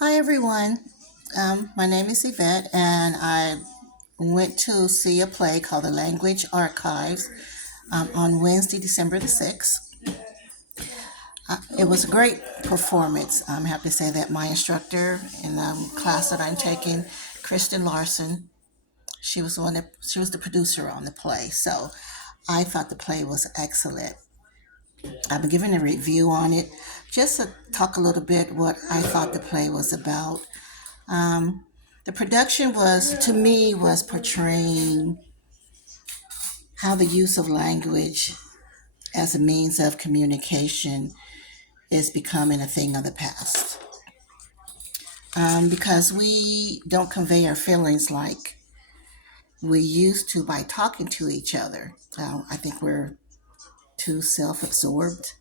Hi, everyone. My name is Yvette, and I went to see a play called The Language Archives on Wednesday, December the 6th. It was a great performance. I'm happy to say that my instructor in the class that I'm taking, Kristen Larson, she was the producer on the play. So I thought the play was excellent. I've been giving a review on it just to talk a little bit what I thought the play was about. Um, the production to me, was portraying how the use of language as a means of communication is becoming a thing of the past. Because we don't convey our feelings like we used to by talking to each other. I think we're too self absorbed,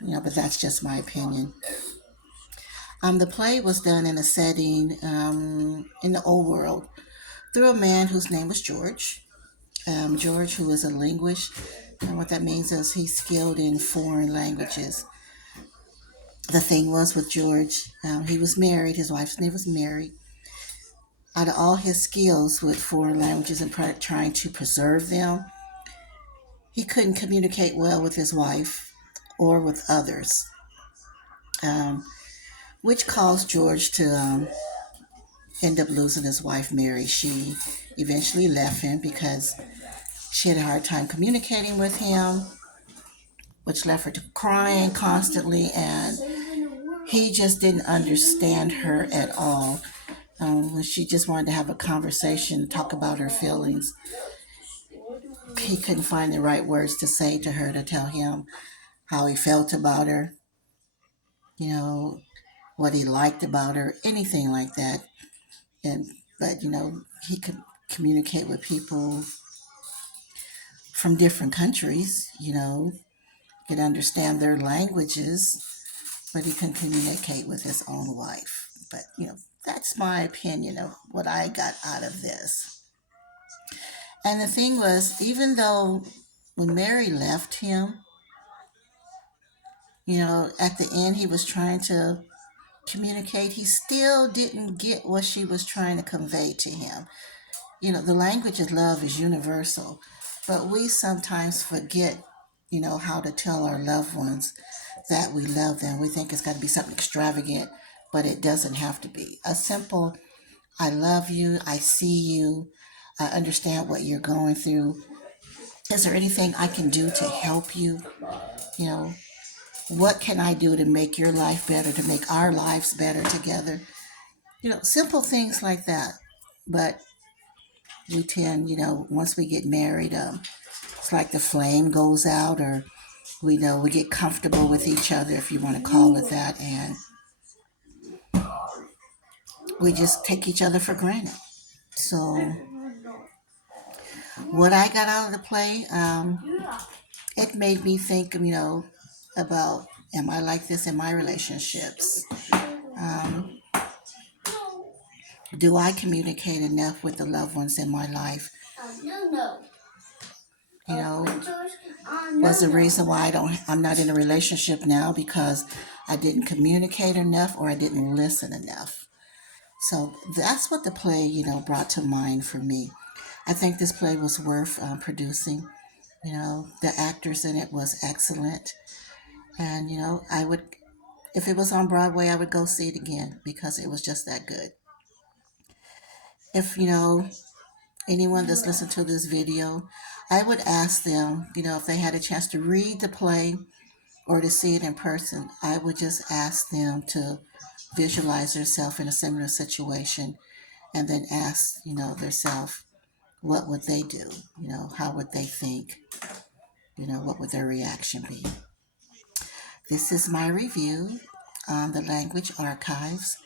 but that's just my opinion. The play was done in a setting in the old world through a man whose name was George. George, who is a linguist, and what that means is he's skilled in foreign languages. The thing was with George, he was married, his wife's name was Mary. Out of all his skills with foreign languages and trying to preserve them, he couldn't communicate well with his wife or with others, um, which caused George to end up losing his wife, Mary. She eventually left him because she had a hard time communicating with him, which left her to crying constantly, and he just didn't understand her at all. When she just wanted to have a conversation, talk about her feelings, he couldn't find the right words to say to her to tell him how he felt about her, you know, what he liked about her, anything like that. And but he could communicate with people from different countries, could understand their languages, but he couldn't communicate with his own wife. But that's my opinion of what I got out of this. And the thing was, even though when Mary left him, at the end he was trying to communicate, he still didn't get what she was trying to convey to him. The language of love is universal, but we sometimes forget, how to tell our loved ones that we love them. We think it's got to be something extravagant, but it doesn't have to be. A simple, I love you, I see you, I understand what you're going through. Is there anything I can do to help you? You know, what can I do to make your life better, to make our lives better together? Simple things like that. But we tend, once we get married, it's like the flame goes out, or we get comfortable with each other, if you want to call it that, and we just take each other for granted. So, what I got out of the play, it made me think, about, am I like this in my relationships? Um, do I communicate enough with the loved ones in my life? You know, was the reason why I'm not in a relationship now because I didn't communicate enough or I didn't listen enough. So that's what the play, brought to mind for me. I think this play was worth producing. The actors in it was excellent, and I would, if it was on Broadway, I would go see it again because it was just that good. If anyone that's listened to this video, I would ask them, if they had a chance to read the play or to see it in person, I would just ask them to visualize themselves in a similar situation and then ask, themselves, what would they do? How would they think? What would their reaction be? This is my review on the Language Archives,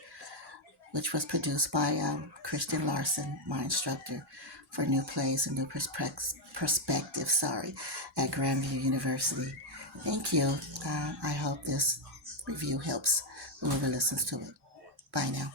which was produced by Kristen Larson, my instructor for new plays and new perspective, at Grandview University. Thank you. I hope this review helps whoever listens to it. Bye now.